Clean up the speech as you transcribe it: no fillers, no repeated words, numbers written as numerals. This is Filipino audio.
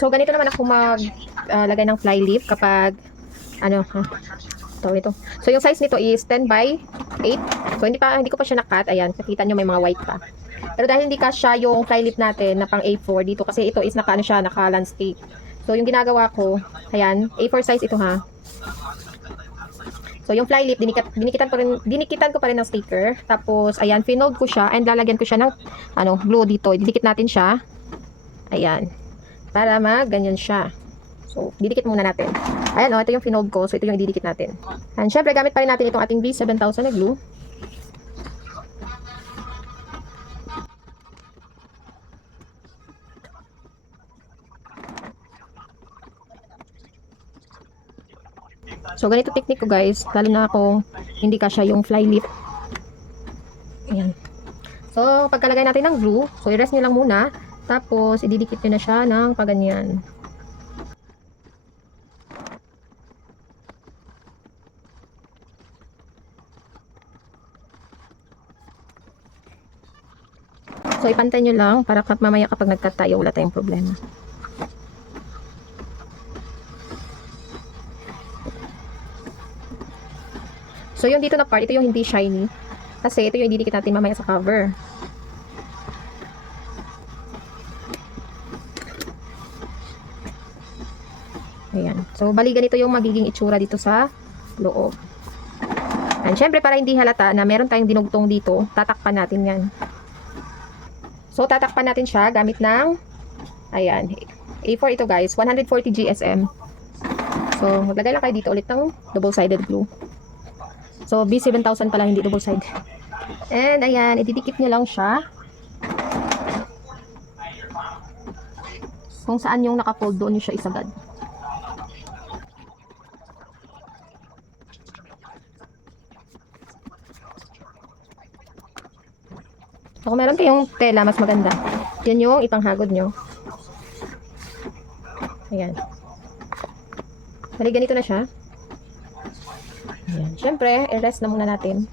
So, ganito naman ako lagay ng fly leaf kapag, ano, tawag ito. So, yung size nito is 10 by 8. So, hindi ko pa siya nakat. Ayan, nakita nyo may mga white pa. Pero dahil hindi kasya yung fly leaf natin na pang A4 dito, kasi ito is naka landscape. So, yung ginagawa ko, ayan, A4 size ito ha. So, yung fly leaf, dinikitan ko pa rin ng sticker. Tapos, ayan, finold ko siya and lalagyan ko siya ng, glue dito. Didikit natin siya. Ayan. Para ganyan siya. So, didikit muna natin. Ayan, ito yung finold ko. So, ito yung ididikit natin. And, syempre, gamit pa rin natin itong ating B7000 na glue. So, ganito technique ko guys. Lalo na kung hindi kasya yung fly leaf. Ayan. So, pagkalagay natin ng glue, so i-rest nyo lang muna. Tapos, ididikit nyo na siya ng paganyan. So, ipantay nyo lang para mamaya kapag nag-cut tayo, wala tayong problema. So, yung dito na part, ito yung hindi shiny. Kasi ito yung ididikit natin mamaya sa cover. Ayan. So, bali ganito yung magiging itsura dito sa loob. And syempre, para hindi halata na meron tayong dinugtong dito, tatakpan natin yan. So, tatakpan natin siya gamit ng, ayan, A4 ito guys, 140 GSM. So, maglagay lang kayo dito ulit ng double-sided glue. So, B7000 pala, hindi double-sided. And, ayan, ididikit nyo lang siya. Kung saan yung nakafold, doon nyo siya isagad. So, kung meron kayong tela, mas maganda. Yan yung ipanghagod nyo. Ayan. Bali, ganito na siya. Ayan. Siyempre, i-rest na muna natin.